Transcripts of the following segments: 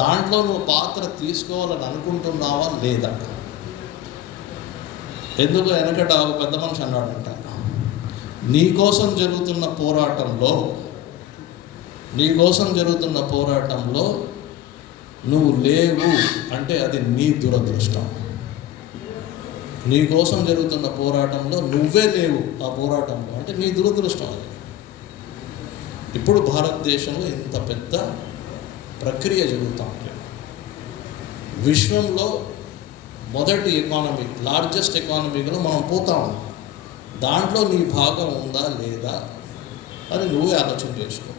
దాంట్లో నువ్వు పాత్ర తీసుకోవాలని అనుకుంటున్నావా లేదా? ఎందుకు వెనకట ఒక పెద్ద మనిషి అన్నాడంట, నీకోసం జరుగుతున్న పోరాటంలో నువ్వు లేవు అంటే అది నీ దురదృష్టం. నీకోసం జరుగుతున్న పోరాటంలో నువ్వే లేవు ఆ పోరాటంలో అంటే నీ దురదృష్టం అది. ఇప్పుడు భారతదేశంలో ఇంత పెద్ద ప్రక్రియ జరుగుతూ ఉంది. విశ్వంలో మొదటి ఎకానమీ, లార్జెస్ట్ ఎకానమీలో మనం పోతా ఉన్నాం. దాంట్లో నీ భాగం ఉందా లేదా అని నువ్వే ఆలోచన చేసుకో.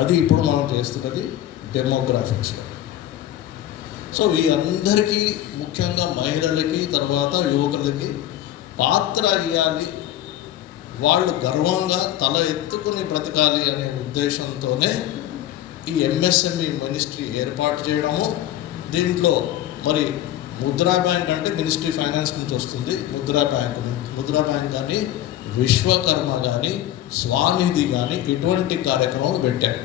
అది ఇప్పుడు మనం చేస్తున్నది డెమోగ్రాఫిక్స్లో. సో ఈ అందరికీ, ముఖ్యంగా మహిళలకి, తర్వాత యువకులకి పాత్ర ఇవ్వాలి, వాళ్ళు గర్వంగా తల ఎత్తుకుని బ్రతకాలి అనే ఉద్దేశంతోనే ఈ ఎంఎస్ఎంఈ మినిస్ట్రీ ఏర్పాటు చేయడము. దీంట్లో మరి ముద్రా బ్యాంక్ అంటే మినిస్ట్రీ ఫైనాన్స్ నుంచి వస్తుంది. ముద్రా బ్యాంక్ కానీ, విశ్వకర్మ కానీ, స్వానిధి కానీ ఇటువంటి కార్యక్రమాలు పెట్టారు.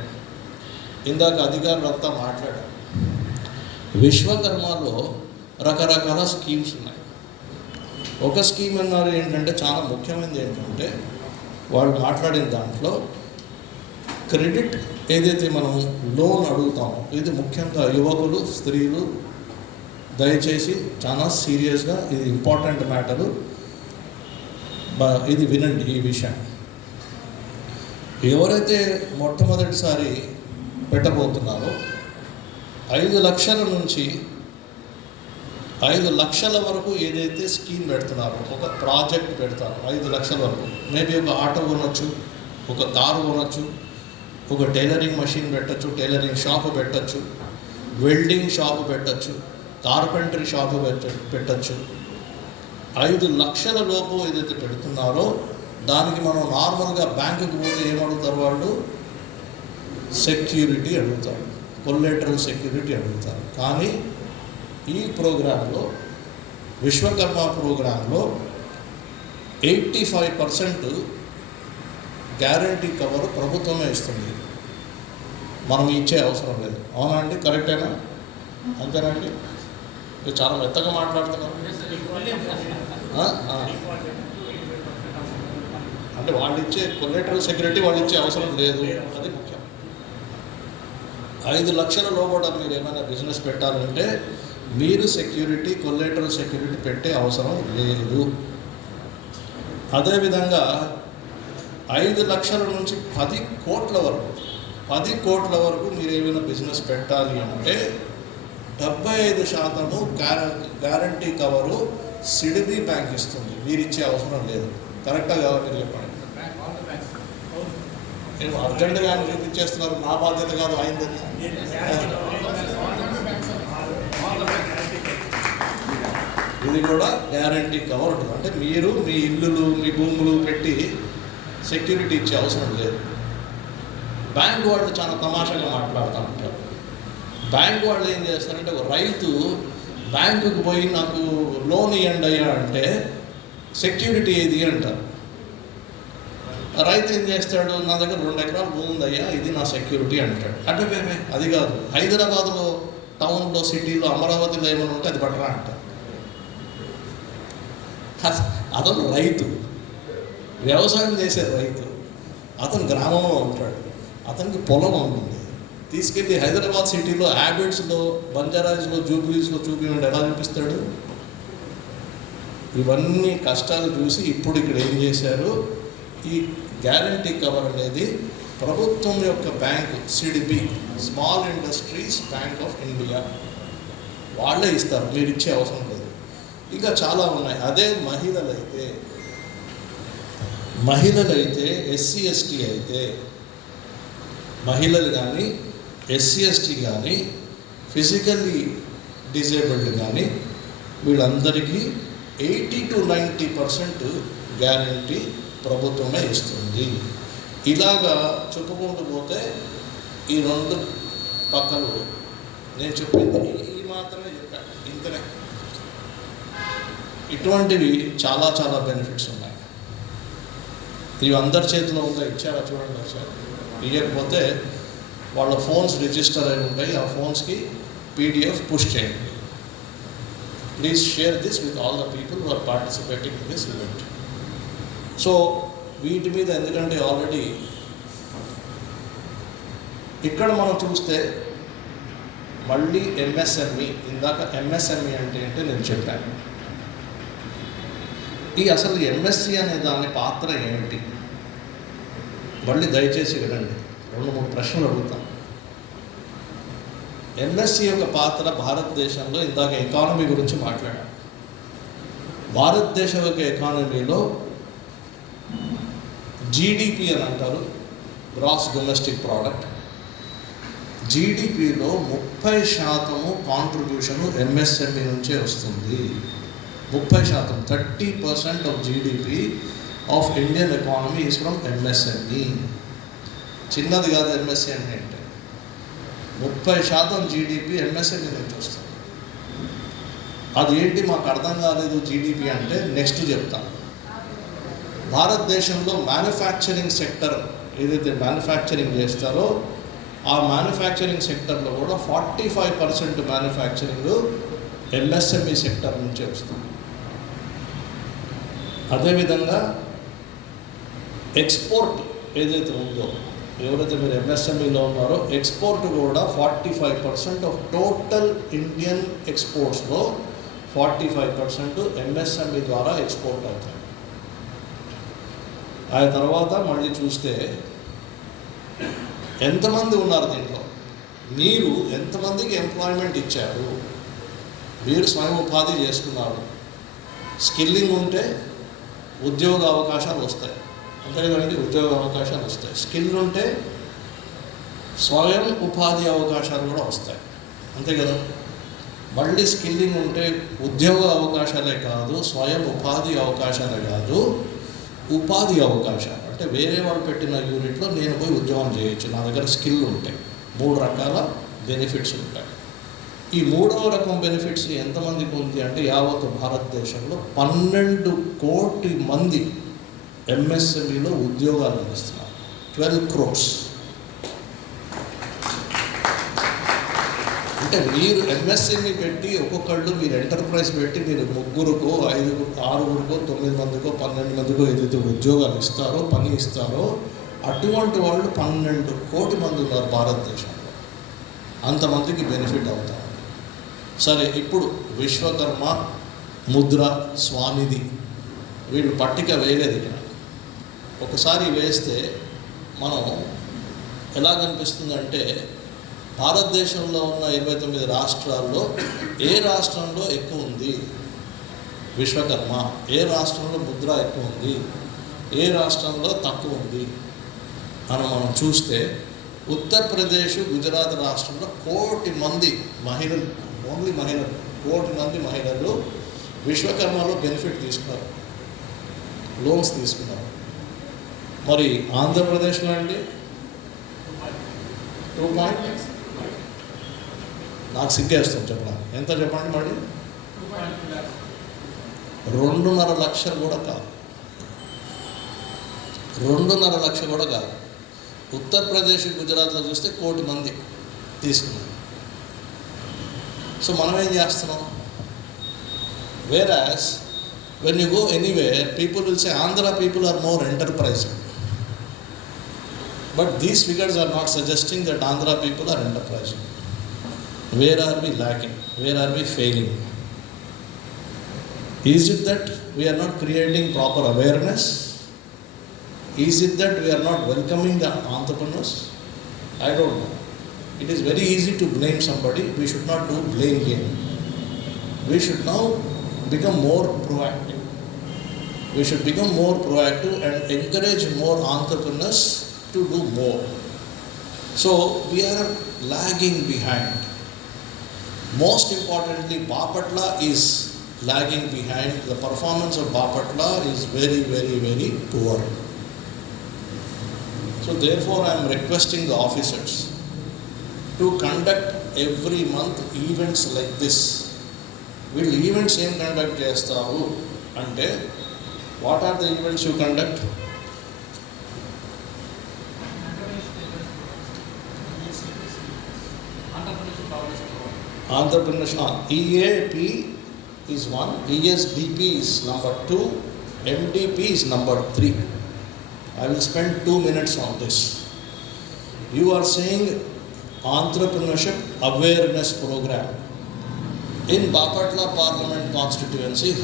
ఇందాక అధికారులంతా మాట్లాడారు. విశ్వకర్మలో రకరకాల స్కీమ్స్ ఉన్నాయి. ఒక స్కీమ్ అన్నారు ఏంటంటే, చాలా ముఖ్యమైనది ఏంటంటే, వాళ్ళు మాట్లాడిన దాంట్లో క్రెడిట్ ఏదైతే మనం లోన్ అడుగుతామో, ఇది ముఖ్యంగా యువకులు, స్త్రీలు దయచేసి చాలా సీరియస్గా, ఇది ఇంపార్టెంట్ మ్యాటరు, ఇది వినండి. ఈ విషయం ఎవరైతే మొట్టమొదటిసారి పెట్టబోతున్నారో 5 లక్షల నుంచి 5 లక్షల వరకు ఏదైతే స్కీమ్ పెడుతున్నారో, ఒక ప్రాజెక్ట్ పెడతారు 5 లక్షల వరకు. మేబీ ఒక ఆటో కొనొచ్చు, ఒక కారు కొనొచ్చు, ఒక టైలరింగ్ మెషిన్ పెట్టచ్చు, టైలరింగ్ షాపు పెట్టచ్చు, వెల్డింగ్ షాపు పెట్టచ్చు, కార్పెంటరీ షాపు పెట్టచ్చు. 5 లక్షల లోపు ఏదైతే పెడుతున్నారో దానికి మనం నార్మల్గా బ్యాంకుకి పోతే ఏమడుగుతారు వాళ్ళు? సెక్యూరిటీ అడుగుతారు, కొలేటరల్ సెక్యూరిటీ అడుగుతారు. కానీ ఈ ప్రోగ్రాంలో, విశ్వకర్మ ప్రోగ్రాంలో 85% గ్యారంటీ కవర్ ప్రభుత్వమే ఇస్తుంది, మనం ఇచ్చే అవసరం లేదు. అవునా అండి? కరెక్టేనా? అంతేనండి? మీరు చాలా మెత్తగా మాట్లాడుతున్నారు. అంటే వాళ్ళు ఇచ్చే కొలేటరల్ సెక్యూరిటీ వాళ్ళు ఇచ్చే అవసరం లేదు, అది ముఖ్యం. 5 లక్షల లోపల మీరు ఏమైనా బిజినెస్ పెట్టాలంటే మీరు సెక్యూరిటీ, కొలేటరల్ సెక్యూరిటీ పెట్టే అవసరం లేదు. అదేవిధంగా 5 లక్షల నుంచి 10 కోట్ల వరకు మీరు ఏమైనా బిజినెస్ పెట్టాలి అంటే 75% గ్యారంటీ కవరు సిడిబి బ్యాంక్ ఇస్తుంది, మీరు ఇచ్చే అవసరం లేదు. కరెక్టా కాదా? మీరు చెప్పండి. నేను అర్జెంటుగా ఆయన చూపించేస్తున్నారు, నా బాధ్యత కాదు అయిందని. ఇది కూడా గ్యారంటీ కవర్ ఉంటుంది. అంటే మీరు మీ ఇల్లులు, మీ భూములు పెట్టి సెక్యూరిటీ ఇచ్చే అవసరం లేదు. బ్యాంక్ వాళ్ళు చాలా తమాషాగా మాట్లాడుతూ ఉంటారు. బ్యాంక్ వాళ్ళు ఏం చేస్తారంటే, ఒక రైతు బ్యాంకుకు పోయి నాకు లోన్ ఇవ్వండి అయ్యా అంటే సెక్యూరిటీ ఏది అంటారు. రైతు ఏం చేస్తాడు, నా దగ్గర 2 ఎకరాలు భూమి ఉందయ్యా, ఇది నా సెక్యూరిటీ అంటాడు. అంటే అది కాదు, హైదరాబాద్లో టౌన్లో, సిటీలో, అమరావతిలో ఏమైనా ఉంటే అది బట్టరా అంటారు. అతను రైతు, వ్యవసాయం చేసే రైతు, అతను గ్రామంలో ఉంటాడు, అతనికి పొలం ఉంటుంది. తీసుకెళ్ళి హైదరాబాద్ సిటీలో, హ్యాబిట్స్లో, బంజారాస్లో, జూబ్లీస్లో చూపించండి, ఎలా చూపిస్తాడు? ఇవన్నీ కష్టాలు చూసి ఇప్పుడు ఇక్కడ ఏం చేశారు, ఈ గ్యారంటీ కవర్ అనేది ప్రభుత్వం యొక్క bank, CDB, small industries bank of India, వాళ్ళే ఇస్తారు, మీరు ఇచ్చే అవసరం లేదు. ఇంకా చాలా ఉన్నాయి. అదే మహిళలైతే ఎస్సీ ఎస్టీ అయితే, మహిళలు కానీ, ఎస్సీ ఎస్టీ కానీ, ఫిజికల్లీ డిజేబుల్డ్ కానీ, వీళ్ళందరికీ 80 to 90% గ్యారంటీ ప్రభుత్వమే ఇస్తుంది. ఇలాగా చెప్పుకుంటూ పోతే ఈ 2 పక్కలు నేను చెప్పింది ఈ మాత్రమే చెప్పాను, ఇంతనే. ఇటువంటివి చాలా చాలా బెనిఫిట్స్ ఉన్నాయి. ఇవి అందరి చేతిలో ఉందా? ఇచ్చారా? చూడండి ఒకసారి. ఇవ్వకపోతే వాళ్ళ ఫోన్స్ రిజిస్టర్ అయి ఉంటాయి, ఆ ఫోన్స్కి పీడిఎఫ్ పుష్ చేయండి. Please share this with all the people who are participating in this event. So వీటి మీద ఎందుకంటే ఆల్రెడీ ఇక్కడ మనం చూస్తే మళ్ళీ ఎంఎస్ఎంఈ, ఇందాక ఎంఎస్ఎంఈ అంటే ఏంటో నేను చెప్పాను. ఈ అసలు ఎంఎస్సి అనే దాని పాత్ర ఏమిటి? మళ్ళీ దయచేసి వినండి, 2-3 ప్రశ్నలు అడుగుతాం. ఎంఎస్సి యొక్క పాత్ర భారతదేశంలో, ఇందాక ఎకానమీ గురించి మాట్లాడాం. భారతదేశం యొక్క ఎకానమీలో జీడిపి అని అంటారు, గ్రాస్ డొమెస్టిక్ ప్రోడక్ట్. జీడిపిలో 30% కాంట్రిబ్యూషను ఎంఎస్ఎంఈ నుంచే వస్తుంది. 30%, 30% of GDP of Indian economy is from MSME. చిన్నది కాదు ఎంఎస్సీ అంటే. 30% జీడిపి ఎంఎస్ఎంఈ నుంచి వస్తుంది. అది ఏంటి మాకు అర్థం కాలేదు జీడిపి అంటే, నెక్స్ట్ చెప్తాను. భారతదేశంలో మ్యానుఫ్యాక్చరింగ్ సెక్టర్ ఏదైతే మ్యానుఫ్యాక్చరింగ్ చేస్తారో ఆ మ్యానుఫ్యాక్చరింగ్ సెక్టర్లో కూడా 45% మ్యానుఫ్యాక్చరింగ్ ఎంఎస్ఎంఈ సెక్టర్ నుంచే వస్తుంది. అదేవిధంగా ఎక్స్పోర్ట్ ఏదైతే ఉందో, ఎవరైతే మీరు ఎంఎస్ఎంఈలో ఉన్నారో ఎక్స్పోర్ట్ కూడా 45% ఆఫ్ టోటల్ ఇండియన్ ఎక్స్పోర్ట్స్లో 45% ఎంఎస్ఎంఈ ద్వారా ఎక్స్పోర్ట్ అవుతాయి. ఆ తర్వాత మళ్ళీ చూస్తే ఎంతమంది ఉన్నారు దీంట్లో, మీరు ఎంతమందికి ఎంప్లాయ్మెంట్ ఇచ్చారు, మీరు స్వయం ఉపాధి చేసుకున్నారు, స్కిల్లింగ్ ఉంటే ఉద్యోగ అవకాశాలు వస్తాయి, అంతే కదండి, ఉద్యోగ అవకాశాలు వస్తాయి. స్కిల్ ఉంటే స్వయం ఉపాధి అవకాశాలు కూడా వస్తాయి, అంతే కదా. మళ్ళీ స్కిల్లింగ్ ఉంటే ఉద్యోగ అవకాశాలే కాదు, స్వయం ఉపాధి అవకాశాలే కాదు, ఉపాధి అవకాశాలు అంటే వేరే వాళ్ళు పెట్టిన యూనిట్లో నేను పోయి ఉద్యోగం చేయొచ్చు, నా దగ్గర స్కిల్ ఉంటాయి. 3 రకాల బెనిఫిట్స్ ఉంటాయి. ఈ 3వ రకం బెనిఫిట్స్ ఎంతమందికి ఉంది అంటే, యావత్ భారతదేశంలో 12 కోట్ల మంది ఎంఎస్ఎంఈలో ఉద్యోగాలు ఇస్తున్నారు. 12 crores. అంటే మీరు ఎంఎస్ఎంఈ పెట్టి ఒక్కొక్కళ్ళు మీరు ఎంటర్ప్రైజ్ పెట్టి మీరు 3కో 5కో 6కో 9 మందికో 12 మందికో ఏదైతే ఉద్యోగాలు ఇస్తారో, పని ఇస్తారో, అటువంటి వాళ్ళు 12 కోట్ల మంది ఉన్నారు భారతదేశంలో. అంతమందికి బెనిఫిట్ అవుతారు. సరే, ఇప్పుడు విశ్వకర్మ, ముద్ర, స్వానిధి వీళ్ళు పట్టిక వేయలేదు ఇక్కడ. ఒకసారి వేస్తే మనం ఎలా కనిపిస్తుందంటే, భారతదేశంలో ఉన్న 29 రాష్ట్రాల్లో ఏ రాష్ట్రంలో ఎక్కువ ఉంది విశ్వకర్మ, ఏ రాష్ట్రంలో ముద్ర ఎక్కువ ఉంది, ఏ రాష్ట్రంలో తక్కువ ఉంది అని మనం చూస్తే, ఉత్తరప్రదేశ్, గుజరాత్ రాష్ట్రంలో 1 కోటి మంది మహిళలు, ఓన్లీ మహిళలు, 1 కోటి మంది మహిళలు విశ్వకర్మలో బెనిఫిట్ తీసుకున్నారు, లోన్స్ తీసుకున్నారు. మరి ఆంధ్రప్రదేశ్లో అండి 2 నాకు సిగ్గేస్తాం చెప్పండి, ఎంత చెప్పండి మళ్ళీ, 2.5 లక్షలు కూడా కాదు, 2.5 లక్షలు కూడా కాదు. ఉత్తరప్రదేశ్, గుజరాత్లో చూస్తే 1 కోటి మంది తీసుకున్నారు. సో మనం ఏం చేస్తున్నాం? Whereas when you go anywhere, people will say Andhra people are more enterprising. But these figures are not suggesting that Andhra people are enterprising. Where are we lacking? Where are we failing? Is it that we are not creating proper awareness? Is it that we are not welcoming the entrepreneurs? I don't know. It is very easy to blame somebody. We should not do blame game. We should now become more proactive. We should become more proactive and encourage more entrepreneurs to do more. So we are lagging behind. Most importantly, Bapatla is lagging behind. The performance of Bapatla is very, very, very poor. So therefore I am requesting the officers to conduct every month events like this. Will events ఏం conduct చేస్తావు అంటే, what are the events you conduct? Entrepreneurship, EAP is one, ESDP is number 2, MDP is number 3. I will spend 2 minutes on this. You are saying entrepreneurship awareness program in Bapatla Parliament constituency.